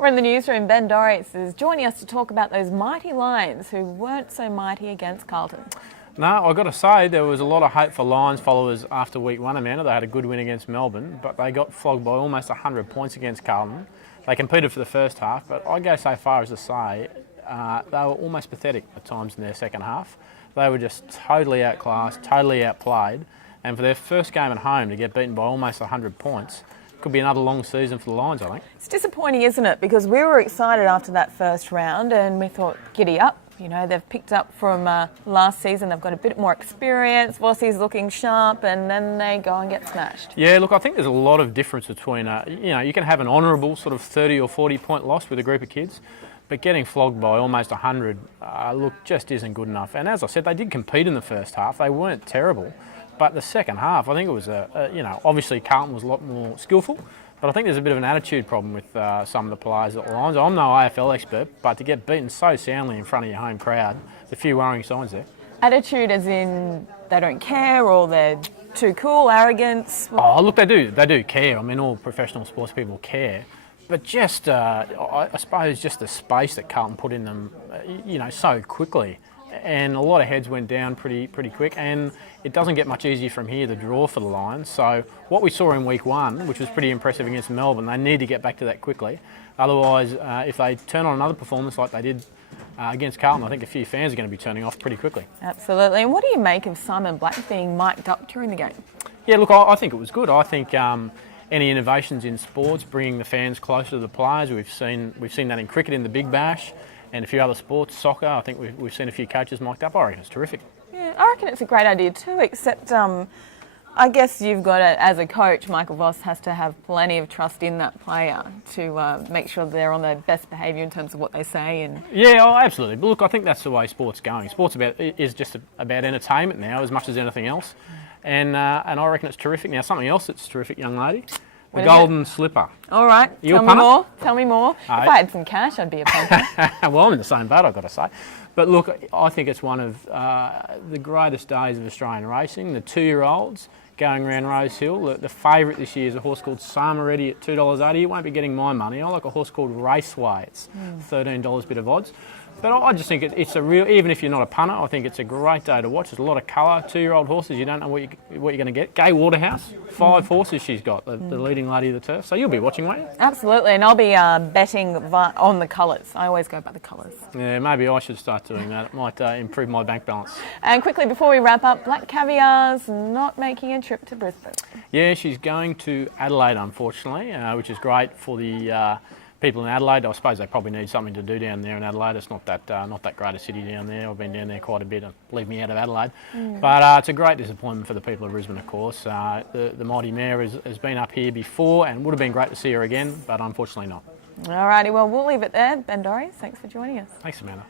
We're in the newsroom. Ben Dorries is joining us to talk about those mighty Lions who weren't so mighty against Carlton. No, I've got to say there was a lot of hope for Lions followers after week one, Amanda. They had a good win against Melbourne, but they got flogged by almost 100 points against Carlton. They competed for the first half, but I'd go so far as to say they were almost pathetic at times in their second half. They were just totally outclassed, totally outplayed, and for their first game at home to get beaten by almost 100 points, could be another long season for the Lions, I think. It's disappointing, isn't it? Because we were excited after that first round and we thought, giddy up. You know, they've picked up from last season. They've got a bit more experience. Vossi's looking sharp, and then they go and get smashed. Yeah, look, I think there's a lot of difference between, you can have an honourable sort of 30 or 40 point loss with a group of kids, but getting flogged by almost 100, look, just isn't good enough. And as I said, they did compete in the first half. They weren't terrible. But the second half, I think it was, obviously Carlton was a lot more skillful, but I think there's a bit of an attitude problem with some of the players at the Lions. I'm no AFL expert, but to get beaten so soundly in front of your home crowd, there's a few worrying signs there. Attitude as in they don't care or they're too cool, arrogance? Oh, look, they do care. I mean, all professional sports people care. But just, I suppose, just the space that Carlton put in them, so quickly. And a lot of heads went down pretty quick, and it doesn't get much easier from here, the draw for the Lions. So what we saw in week one, which was pretty impressive against Melbourne, they need to get back to that quickly. Otherwise, if they turn on another performance like they did against Carlton, I think a few fans are going to be turning off pretty quickly. Absolutely. And what do you make of Simon Black being mic'd up during the game? Yeah, look, I think it was good. I think any innovations in sports, bringing the fans closer to the players, we've seen that in cricket in the Big Bash, and a few other sports, soccer. I think we've seen a few coaches mic'd up. I reckon it's terrific. Yeah, I reckon it's a great idea too, except I guess you've got to, as a coach, Michael Voss has to have plenty of trust in that player to make sure they're on their best behaviour in terms of what they say. And yeah, absolutely. But look, I think that's the way sport's going. Sports is just about entertainment now as much as anything else. And I reckon it's terrific. Now, something else that's terrific, young lady, the golden slipper. All right, tell me more. Tell me more. If I had some cash, I'd be a punter. Well, I'm in the same boat, I've got to say. But look, I think it's one of the greatest days of Australian racing. The 2-year-olds going around Rose Hill. The favourite this year is a horse called Samaredi at $2.80. It won't be getting my money. I like a horse called Raceway. It's $13 bit of odds. But I just think it's a real, even if you're not a punter, I think it's a great day to watch. There's a lot of colour, 2-year-old horses, you don't know what you're going to get. Gay Waterhouse, 5 horses she's got, the leading lady of the turf. So you'll be watching, won't you? Absolutely, and I'll be betting on the colours. I always go by the colours. Yeah, maybe I should start doing that. It might improve my bank balance. And quickly, before we wrap up, Black Caviar's not making a trip to Brisbane. Yeah, she's going to Adelaide, unfortunately, which is great for the people in Adelaide. I suppose they probably need something to do down there in Adelaide. It's not that great a city down there. I've been down there quite a bit. Leave me out of Adelaide. But it's a great disappointment for the people of Brisbane, of course. The mighty mare has been up here before and would have been great to see her again, but unfortunately not. All righty, well, we'll leave it there. Ben Dorries, thanks for joining us. Thanks, Amanda.